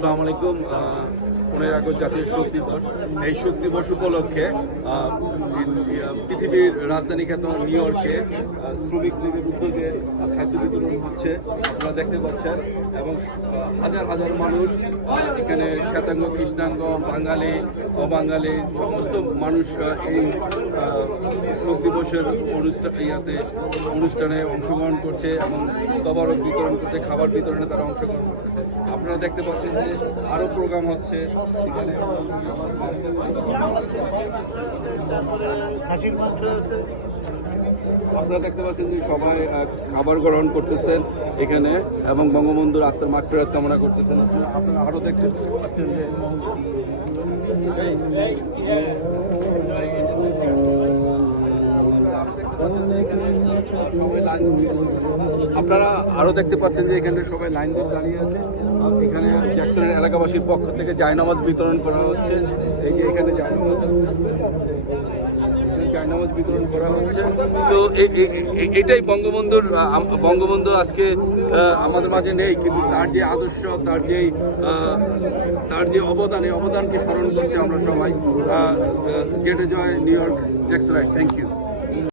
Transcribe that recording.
আসসালামু আলাইকুম। 15 আগস্ট জাতীয় শোক দিবস। এই শোক দিবস উপলক্ষে পৃথিবীর রাজধানী খ্যাত নিউ ইয়র্কে শ্রমিক লীগের উদ্যোগে খাদ্য বিতরণ হচ্ছে, আপনারা দেখতে পাচ্ছেন। এবং হাজার হাজার মানুষ এখানে শ্বেতাঙ্গ, কৃষ্ণাঙ্গ, বাঙালি, অবাঙালি সমস্ত মানুষ এই শোক দিবসের অনুষ্ঠানে অংশগ্রহণ করছে এবং তবারক বিতরণ করছে, খাবার বিতরণে তারা অংশগ্রহণ করতেছে। আপনারা দেখতে পাচ্ছেন যে আরও প্রোগ্রাম হচ্ছে এখানে। আপনারা দেখতে পাচ্ছেন যে সবাই খাবার গ্রহণ করতেছেন এখানে এবং বঙ্গবন্ধুর আত্মার মাগফিরাত কামনা করতেছেন। আপনারা আরও দেখতে পাচ্ছেন যে এখানে সবাই লাইন ধরে দাঁড়িয়ে আছে। এখানে জ্যাকসনের এলাকাবাসীর পক্ষ থেকে জায়নামাজ বিতরণ করা হচ্ছে। এই যে এখানে জায়নামাজ বিতরণ করা হচ্ছে। তো এটাই বঙ্গবন্ধু আজকে আমাদের মাঝে নেই, কিন্তু তার যে আদর্শ, তার যে অবদানকে স্মরণ করছে আমরা সবাই। গেটে Joy New York, Jackson. Thank you.